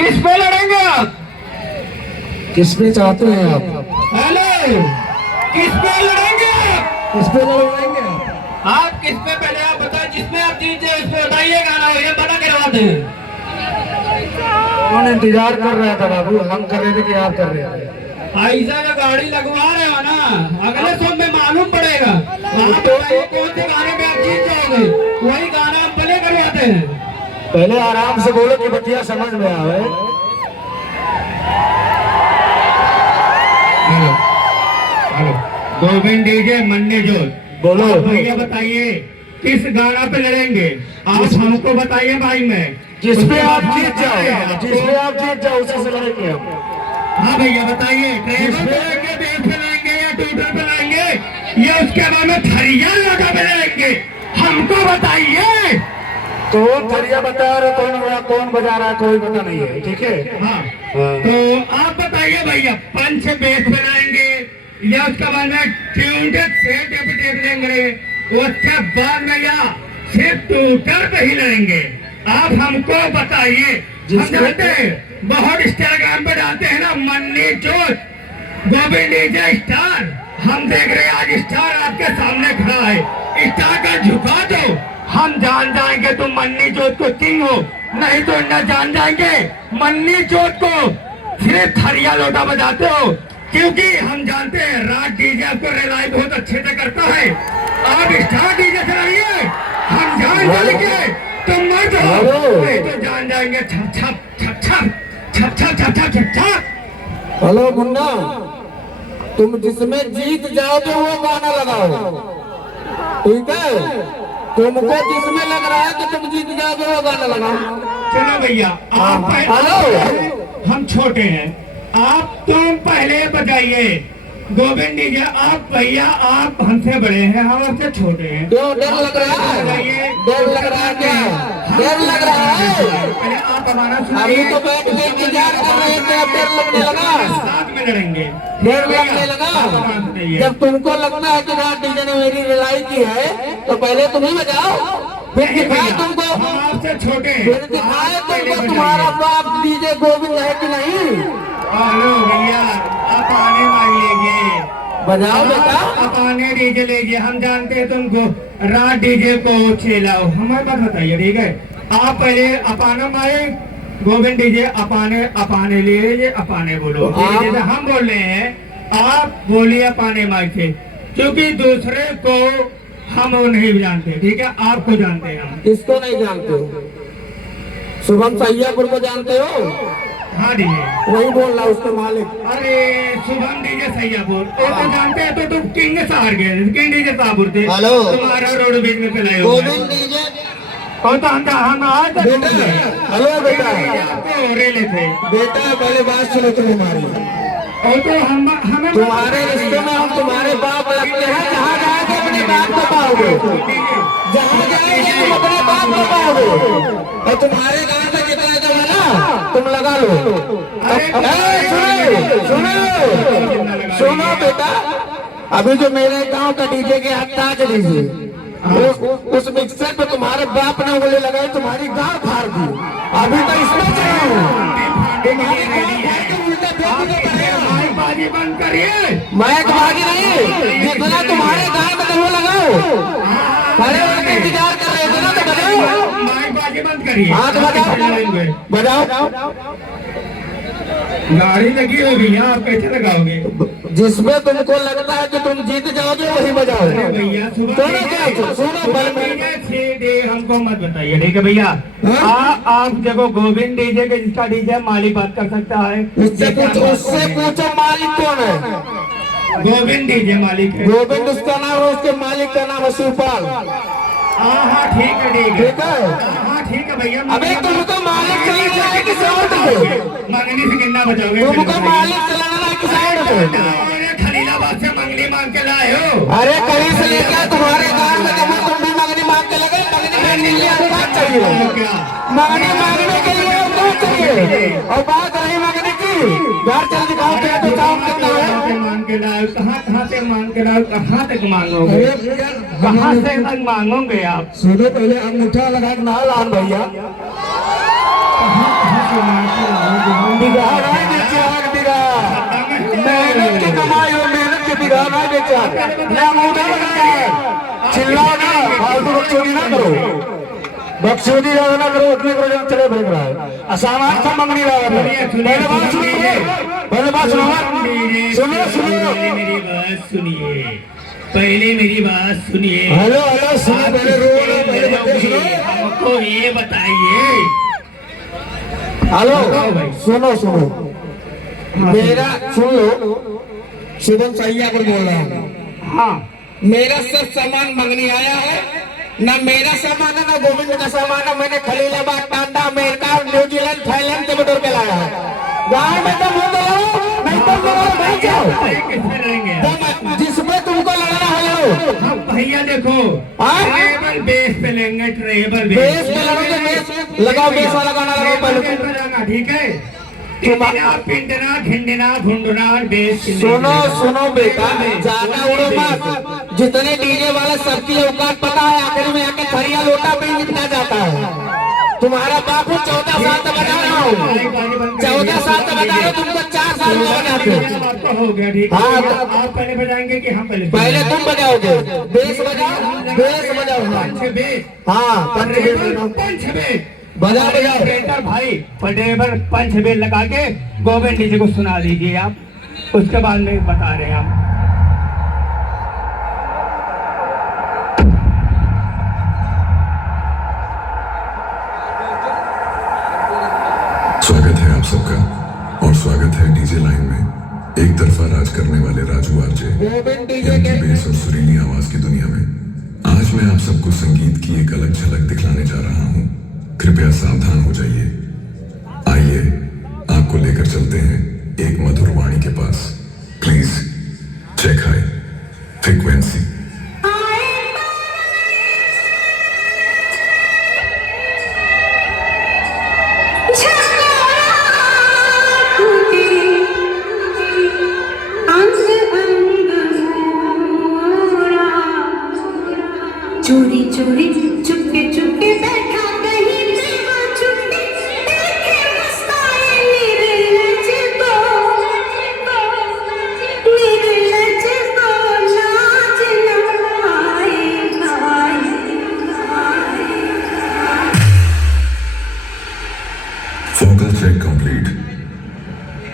किस पे लड़ेंगे आप? किस पे चाहते हैं आप? हेलो, किस पे लड़ेंगे आप? किस पे लड़वाएंगे आप किस पे पहले आप बताओ, जिसमें आप जीत जाए उस पे बताइए गाना, ये बना करवा दें। कौन इंतजार कर रहा था बाबू? हम कर रहे थे कि आप कर रहे थे? ऐसा का गाड़ी लगवा रहे हो ना, अगले सब में मालूम पड़ेगा। आप बताइए कौन से गाने पे आप जीत जाओगे, वही गाना हम प्ले करवाते हैं। पहले आराम से बोलो कि बतिया समझ में आवे। हेलो हेलो, गोविंद डीजे मन्ने जोत बोलो भैया, बताइए किस गाना पे लड़ेंगे आप? हमको बताइए भाई। मैं जिस पे आप जीत जाओ, जिस पे आप जीत जाओ उसी से लड़ेंगे हम। हाँ भैया बताइए, ट्रेन पे लड़ेंगे, बेस पे लड़ेंगे या ट्यूटर पे लड़ेंगे या उसके बाद में थरिया लगा पे लड़ेंगे? हमको बताइए। कौन थरिया बता रहा, कौन बजा रहा है, कोई पता नहीं है, ठीक है? हाँ, तो आप बताइए भैया, पंच बेस पे लड़ेंगे या उसके बाद में ट्यूटर पे लेंगे, उसके बाद में या सिर्फ ट्यूटर पे ही लड़ेंगे? आप हमको बताइए। हम जानते हैं, बहुत इंस्टाग्राम पे डालते हैं ना मन्नी चोट गोविंद डीजे स्टार। हम देख रहे हैं आज स्टार आपके सामने खड़ा है, स्टार का झुका दो, हम जान जाएंगे तुम मन्नी चोट को किंग हो, नहीं तो न जान जाएंगे मन्नी चोट को सिर्फ थरिया लोटा बजाते हो। क्योंकि हम जानते हैं राज डीजे आपको रिलाई बहुत अच्छे से करता है। आप स्टार डीजे से रहिए, हम जान जाएंगे तुम मत हो, नहीं तो जान जाएंगे छप छप छप छप छप छप छप छप छप छप। हेलो मुन्ना, तुम जिसमें जीत जाओगे वो गाना लगाओ, ठीक है? तुमको जिसमें लग रहा है कि तुम जीत जाओगे वो गाना लगाओ। चलो भैया, आप हेलो, हम छोटे हैं, आप तुम पहले बजाइए। गोविंद डीजे आप भैया, आप हमसे बड़े हैं, हम आपसे छोटे हैं। क्यों डर लग रहा है? डर लग रहा है क्या? डर लग रहा है? पहले आप हमारा अभी तो बैठ के इंतजार कर रहे थे, अब डर लगने लगा? साथ में लड़ेंगे। डर लगने लगा? जब तुमको लगता है कि राज डीजे ने मेरी रिलाई की है तो पहले तुम ही बजाओ, फिर दिखाए तुमको, आपसे छोटे हैं, फिर दिखाए तुमको तुम्हारा बाप डीजे गोविंद है कि नहीं। हेलो भैया, आप आने मान लीजिए, बजाओ बेटा, आप आने डीजे लीजिए। हम जानते हैं तुमको रात डीजे को छेलाओ, हमारे पास बताइए, ठीक है? आप पहले अपाना मारे, गोविंद डीजे अपाने अपाने ले लीजिए, अपाने बोलो। जैसे हम बोल रहे हैं आप बोलिए अपाने मार के, क्योंकि दूसरे को हम वो नहीं जानते, ठीक है? आपको जानते हैं हम। किसको नहीं जानते हो? शुभम सैयापुर को जानते हो? हाँ डीजे वही बोल रहा उसके मालिक। अरे शुभम डीजे सैयापुर तो जानते हैं, तो तुम किंग सार गए, किंग डीजे सापुर थे। हेलो, तुम्हारा रोड बीच में फैलाए गोविंद डीजे और तो हम आज तक बेटा, हेलो बेटा, आपके ओरेले थे। बेटा पहले बात सुनो तुम हमारी। और तो हमें तुम्हारे रिश्ते में हम तुम्हारे बाप लगते हैं, जहाँ जाएंगे अपने बाप को पाओगे, जहाँ जाएंगे तुम अपने बाप को पाओगे। और तुम्हारे गाँव में जितना जो है ना तुम लगा लो। सुनो सुनो बेटा, अभी जो मेरे गांव का डीजे के हत्या डीजे, उस मिक्सर पे तुम्हारे बाप ने उंगली लगाई, तुम्हारी गांव फाड़ दी। अभी तो इसमें तुम्हारी बाजी बंद करिए, मैं बाजी नहीं, जितना तुम्हारे गांव में वो लगाओ, खड़े होकर इंतजार कर रहे थे ना, तो बजाओ, बाजी बंद करिए। हाँ तो बजाओ बजाओ। गाड़ी लगी हुई भैया, आप कैसे लगाओगे? जिसमें तुमको लगता है कि तुम जीत जाओगे वही बजाओ। भैया सुनो हमको मत बताइए, ठीक है भैया? आप देखो गोविंद डीजे के जिसका डीजे मालिक बात कर सकता है, उससे पूछो मालिक कौन है? गोविंद डीजे मालिक है। गोविंद उसका नाम है, उसके मालिक का नाम है शिवपाल। हाँ ठीक है, ठीक है, हाँ ठीक है भैया। अबे तुमको मालिक चलाना है कि साउंड पे? मंगनी से कितना बजाओगे? तुमको मालिक चलाना है कि साउंड पे? खलीलाबाद से मंगनी मांग के लाए हो? अरे कहीं से लेकर तुम्हारे गांव में तुम भी मंगनी मांग के लगे। मंगनी मांगने के लिए अनुदान चाहिए, मंगनी मांगने के लिए अनुदान चाहिए। और बात रही मंगनी की, घर चल दिखाओ क्या तो काम करना है। मांग के लाओ, कहाँ से मांग के लाओ, कहाँ तक मांगोगे, कहाँ से तक मांगोगे आप? सुनो पहले अंगूठा लगा के ना लान भैया, कहाँ से मांग के लाओ? बीघा नहीं बेचा, 1 बीघा मेहनत की कमाई और मेहनत के बीघा नहीं बेचा। मैं अंगूठा लगाया, चिल्लाओ ना, फालतू बकचोदी ना करो, बकचोदी ज्यादा ना करो, उतने करो जब चले फेंक रहा है। असामान्य था मंगनी रहा है। पहले बात सुनिए, पहले बात सुनो, सुनो सुनो, मेरी बात सुनिए, पहले मेरी बात सुनिए। हेलो हेलो सुनो, पहले रो, पहले बात सुनो, हमको ये बताइए। हेलो सुनो सुनो, मेरा सुन लो, शुभम सैयापुर बोल रहा हूँ। हाँ, मेरा सब सामान मंगनी आया है, ना मेरा सामान है ना गोविंद का सामान है। मैंने Khalilabad, Tata, America, New Zealand, Thailand से बटोर के लाया है। गाँव में तो मुंह लगाओ, नहीं तो मेरा भाई जाओ, किसमें रहेंगे? जिसमें तुमको लगाना है लो। हाँ, भैया देखो, ट्रेबल बेस पे लेंगे, ट्रेबल बेस पे लड़ोगे, बेस लगाओ, बेस वाला गाना लगाओ पहले। ठीक है, पिंडना पिंडना ढिंडना ढूंढना बेस। सुनो सुनो बेटा, ज्यादा उड़ो मत। जितने डीजे वाले सबकी औकात पता है, आखिर में आके थरिया लोटा पे निकला जाता है। तुम्हारा बापू 14 साल से बता रहा हूँ, 14 साल से बता रहा हूँ, तुमको 4 साल में बजाते हो गया। ठीक है, आप पहले बजाएंगे कि हम पहले तुम बजाओगे? बेस बजाओ, बेस बजाओ। पंच बेस, हाँ पंच बेस बजा बजा भाई, पटेबर पंच बेल लगा के गोविंद जी को सुना दीजिए आप, उसके बाद में बता रहे हैं हम। स्वागत है आप सबका, और स्वागत है डीजे लाइन में एक तरफा राज करने वाले राजू आरजे की बेस और सुरीली आवाज की दुनिया में। आज मैं आप सबको संगीत की एक अलग झलक दिखलाने जा रहा हूँ। कृपया सावधान हो जाइए। आइए आपको लेकर चलते हैं एक मधुर वाणी के पास। Please check high frequency. चोरी चोरी चुपके चुपके बैठा कहीं देवा चुपके देखे मुस्काए निर्लज को नाच फोकल चेक कंप्लीट।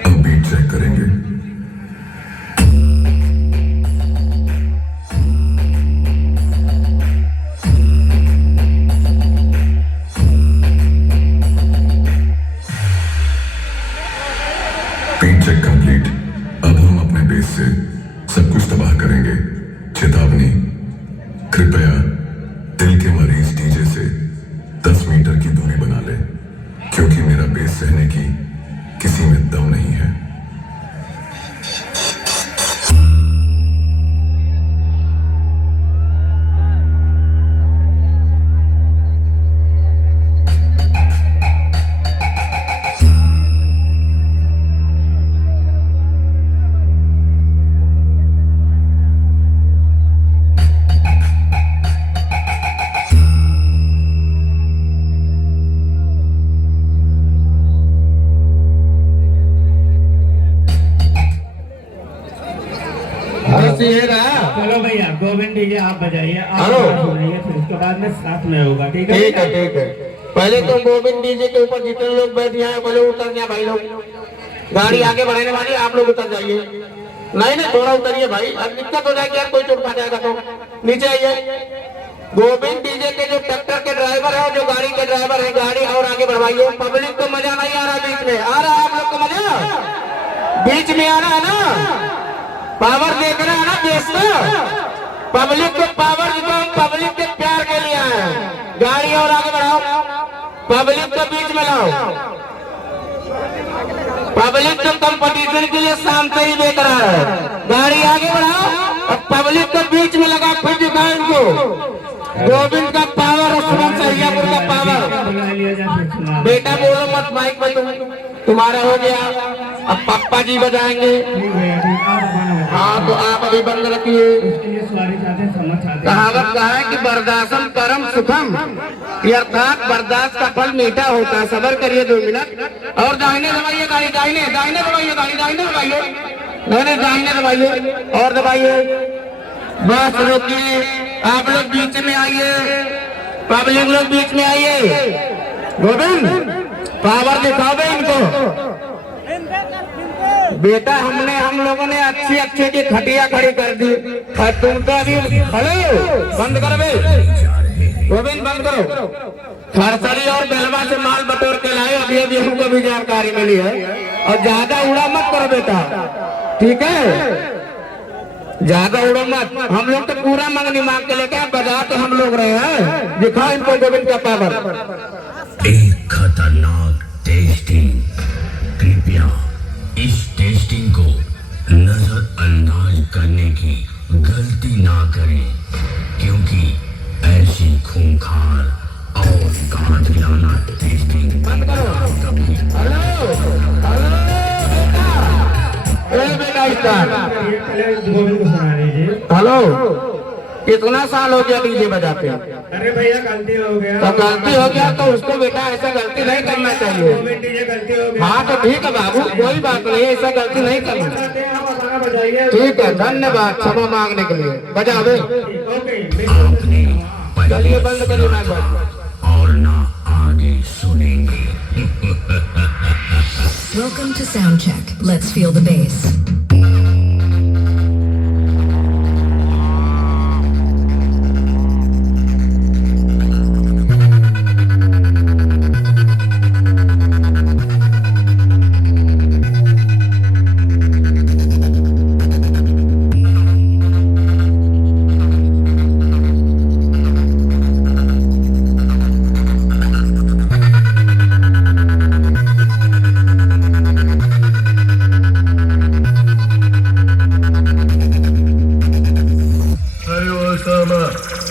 अब बीट चेक करेंगे। Beat check complete. अब हम अपने बेस से सब कुछ तबाह करेंगे। चेतावनी, कृपया दिल के मरीज डीजे से 10 मीटर की दूरी बना ले, क्योंकि मेरा बेस सहने की किसी में दम नहीं है। चलो भैया, गोविंद जी आप बजाइए, आप सुनाइए, फिर उसके बाद में साथ में होगा। ठीक है, ठीक है, ठीक है। पहले तो गोविंद डीजे के ऊपर जितने लोग बैठे हैं पहले उतर जाए भाई लोग। गाड़ी आगे बढ़ाने वाली, आप लोग उतर जाइए। नहीं नहीं, थोड़ा उतरिए भाई, अब दिक्कत हो जाएगी यार, कोई चोट खा जाएगा तो नीचे आइए। गोविंद डीजे के जो ट्रैक्टर के ड्राइवर है, जो गाड़ी के ड्राइवर है, गाड़ी और आगे बढ़वाइए। पब्लिक को मजा नहीं आ रहा, बीच में आ रहा है आप लोग को मजा, बीच में आ रहा है ना, पावर देख रहा है ना देश में। पब्लिक को पावर पब्लिक के प्यार के लिए आए। गाड़ी और आगे बढ़ाओ, पब्लिक को बीच में लाओ। पब्लिक को कंपटीशन के लिए शांत ही देख रहा है। गाड़ी आगे बढ़ाओ और पब्लिक को बीच में लगा, फिर दिखाओ इनको गोविंद का पावर और शुभम सैयापुर का पावर। बेटा बोलो मत माइक में, तुम्हारा हो गया। अब पापा जी बजाएंगे। हाँ तो आप अभी बंद रखिए। उसके लिए सवारी चाहते हैं, समझ चाहते हैं। कहावत कहा है कि बर्दाश्तम परम सुखम, ये अर्थात बर्दाश्त का फल मीठा होता है। सबर करिए 2 मिनट। और दाहिने दबाइए गाड़ी, दाहिने दाहिने दबाइए गाड़ी, दाहिने दबाइए, नहीं दाहिने दबाइए और दबाइए। बस रोकिए, आप लोग बीच में आइए, पब्लिक लोग बीच में आइए। गोविंद पावर दिखाओ बे इनको। बेटा हम लोगों ने अच्छी की खटिया खड़ी कर दी, और तुम तो अभी हेलो बंद करो बे, गोविंद बंद करो। खरसरी और बेलवा से माल बटोर के लाए, अभी हमको भी जानकारी मिली है। और ज्यादा उड़ा मत करो बेटा, ठीक है? ज्यादा उड़ो मत। हम लोग तो पूरा मंगनी मांग के लेके बजा तो हम लोग रहे हैं। दिखाओ इनको गोविंद का पावर। एक खतरनाक टेस्टिंग, कृपया इस टेस्टिंग को नजरअंदाज करने की गलती ना करें, क्योंकि ऐसी खूंखार और गांठ लाना टेस्टिंग गोविंद को सुना दीजिए। हेलो, कितना साल हो गया डीजे बजाते? अरे भैया गलती हो गया। तो गलती हो गया तो उसको बेटा ऐसा गलती नहीं करना चाहिए। गोविंद डीजे गलती हो गया। हाँ तो ठीक है बाबू, कोई बात नहीं, ऐसा गलती नहीं करना। चाहते हैं आप गाना बजाइए। ठीक है, धन्यवाद क्षमा मांगने के लिए। बजा दे, ओके आपने चलिए बंद करिए ना बस। और ना आगे सुनेंगे। Welcome to Soundcheck. Let's feel the bass.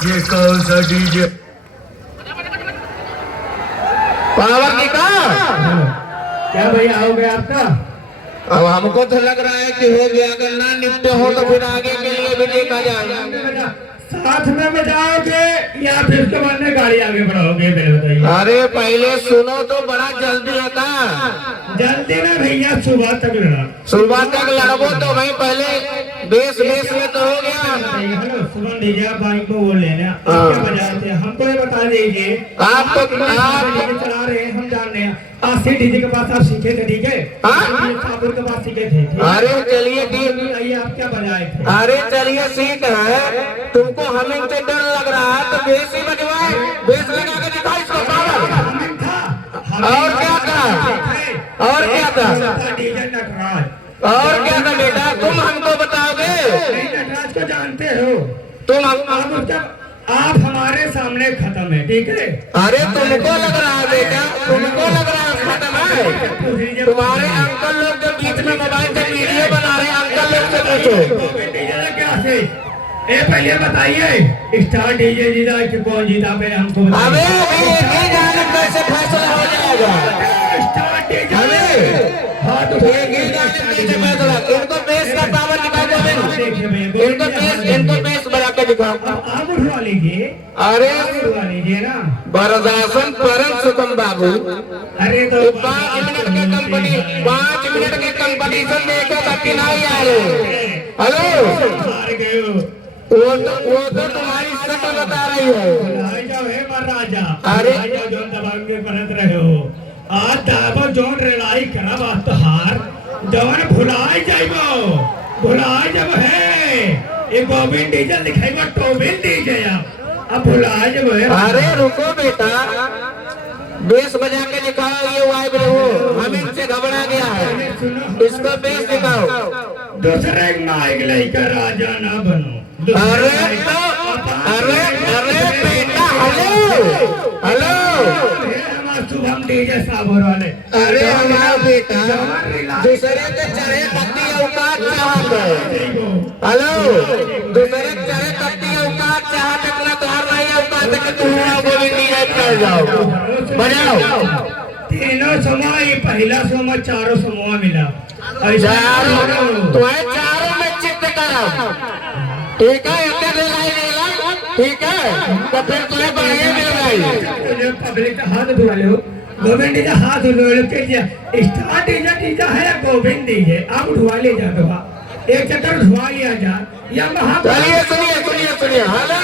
ये कौन सा डीजे? पावर निकाल। क्या भैया हो गया आपका? अब हमको तो लग रहा है कि हो गया, अगर ना निपटे हो तो फिर आगे के लिए भी देखा जाएगा। साथ में बजाओगे या फिर उसके बाद में गाड़ी आगे बढ़ाओगे? मेरे बताइए। अरे पहले सुनो तो, बड़ा जल्दी होता। जल्दी ना भैया, सुबह तक लड़ा। सुबह तक लड़बो तो भाई पहले बेस में तो हो गया। हेलो सुबह डीजे बाइक को वो लेना, आप क्या बजाते हैं हमको ये बता दीजिए। आप तो चला रहे हैं, हम जान रहे हैं। 80 डीजे के पास आप सीखे थे, ठीक है? ठाकुर के पास सीखे थे। अरे चलिए ठीक, आइए आप क्या बजाए थे? अरे चलिए सीख है। तुमको हमिंग से डर लग रहा है तो बेस ही बजवाए, बेस लगा के दिखाओ इसको पावर। हमिंग था। और क्या था? और क्या था? डीजे नटराज। और क्या था बेटा, तुम हमको बताओगे? नहीं, नटराज को जानते हो तुम आप हमारे सामने खत्म है, ठीक है? अरे तुमको लग रहा है बेटा, तुमको लग रहा है खत्म है। तुम्हारे अंकल लोग जो बीच में मोबाइल से वीडियो बना रहे हैं, अंकल लोग से पूछो। क्या से? ए पहले बताइए, स्टार डीजे जीता कि कौन जीता? पहले हमको अबे ये जाने कैसे फैसला हो जाएगा? Star DJ. हाँ तो इनको बेस का पावर दिखाओ गोविंद, इनको बेस बना के दिखाओ। आप उठवा लीजिए। अरे उठवा लीजिए ना। बरदासन परम सुखम बाबू। अरे तो 5 मिनट की कंपनी, 5 मिनट की कंपटीशन देकर बाकी नहीं आ रहे। हेलो, हार गए हो। वो तो तुम्हारी शक्ल बता रही है। राजा है महाराजा। अरे राजा जो दबाव में बनत रहे हो, आज दाबो जोन रेलाई करा बात तो हार जवान भुलाए जाइबो, भुलाए जब है ये गोविंद डीजे दिखाइबो, टोबिन डीजे अब भुलाए जब है। अरे रुको बेटा, बेस बजा के दिखाओ। ये वाइब रहो, हम इनसे घबरा गया है, इसको बेस दिखाओ। दूसरे माइक लेकर राजा ना बनो। अरे तो अरे बेटा, हेलो शुभम डीजे साबर वाले। अरे हमारा बेटा दूसरे के चढ़े पत्ती औकात चाहत है। हेलो, दूसरे के चढ़े पत्ती औकात चाहत इतना तोहर नहीं औकात कि तुम गोविंद डीजे कर जाओ, बजाओ। तीनों समूह, ये पहला समूह, चारों समूह मिला। चारों तुम्हें चारों में चित्त ठीक है इतने दे लाई ठीक है तो फिर तुम्हें बढ़िया मिल रही पब्लिक का हाथ धुआ लो गोविंद का हाथ धो लो के स्टार्ट डीजा है गोविंद डीजे अब धुआ ले जा दो एक चक्कर धुआ लिया जा या वहां चलिए सुनिए सुनिए सुनिए हेलो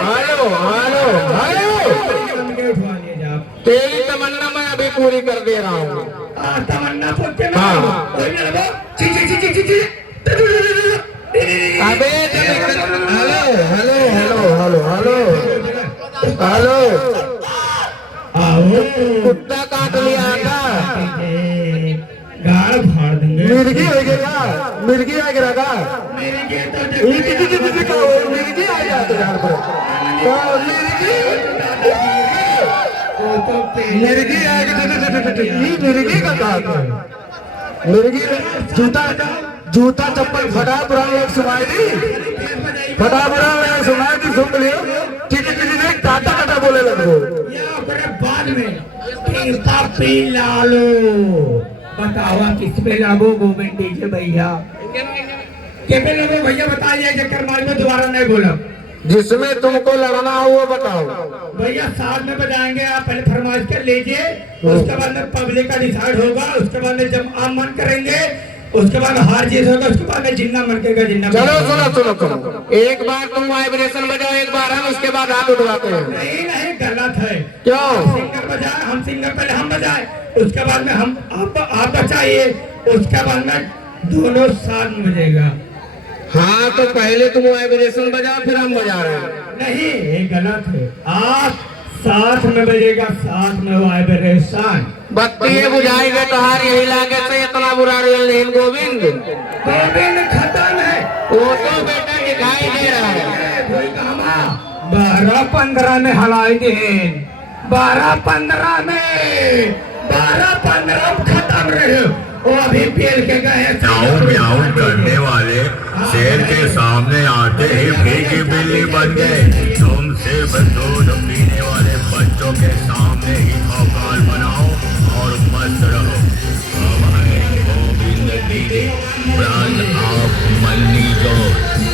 हेलो हेलो हेलो धुआ लिया जा तेरी तमन्ना मैं अभी पूरी कर दे रहा हूँ तमन्ना पोते में हाँ। कोई ना लो ची ची ची ची ची अबे hello hello hello hello hello hello आओ कुत्ता काट लिया था गाड़ फाड़ देंगे मिर्गी हो गया मिर्गी आ गया का मेरे के तो ये किसी का वो मिर्गी आ जाते यार पर तो मिर्गी आ गई ये मिर्गी का कहा मिर्गी जूता जूता चप्पल फटा पुराना एक सुनाई दी फटा पुराना सुनाई दी सुन लियो किसी ने काटा काटा बोले लगो या बड़े बाद में पापी लालो बतावा किस पे लागू गोविंद डीजे भैया के पे लागू भैया बताइए चक्कर मार में दोबारा नहीं बोला जिसमें तुमको लड़ना हो वो बताओ भैया साथ में बजाएंगे आप पहले फरमाइश कर लीजिए उसके बाद में पब्लिक का डिसाइड होगा उसके बाद में जब आप मन करेंगे उसके बाद हार जीत होगा उसके बाद में जिन्ना मन करेगा जिन्ना चलो सुनो सुनो सुनो एक बार तुम वाइब्रेशन बजाओ एक बार हम उसके बाद हाथ उठवाते हैं नहीं नहीं गलत है क्यों सिंगर बजाए हम सिंगर पहले हम बजाए उसके बाद में हम आप बचाइए उसके बाद में दोनों साथ में बजेगा हाँ तो पहले तुम वाइब्रेशन बजाओ फिर हम बजा रहे हैं नहीं ये गलत है आप साथ में बजेगा साथ में वाइब्रेशन बत्ती बुझाएंगे तो हार यही लागे से इतना बुरा रियल नहीं गोविंद गोविंद खत्म है वो तो बेटा दिखाई दे रहा है 12-15 में हलाई दिन 12-15 में 12-15 खत्म रहे वो अभी पेल के गए म्याऊं म्याऊं करने वाले शेर के सामने आते ही फीकी बिल्ली बन गए तुमसे दूध पीने वाले बच्चों के सामने ही भौकाल बनाओ और मस्त रहो अब है गोविंद डीजे ब्रांड ऑफ मन्नी जोर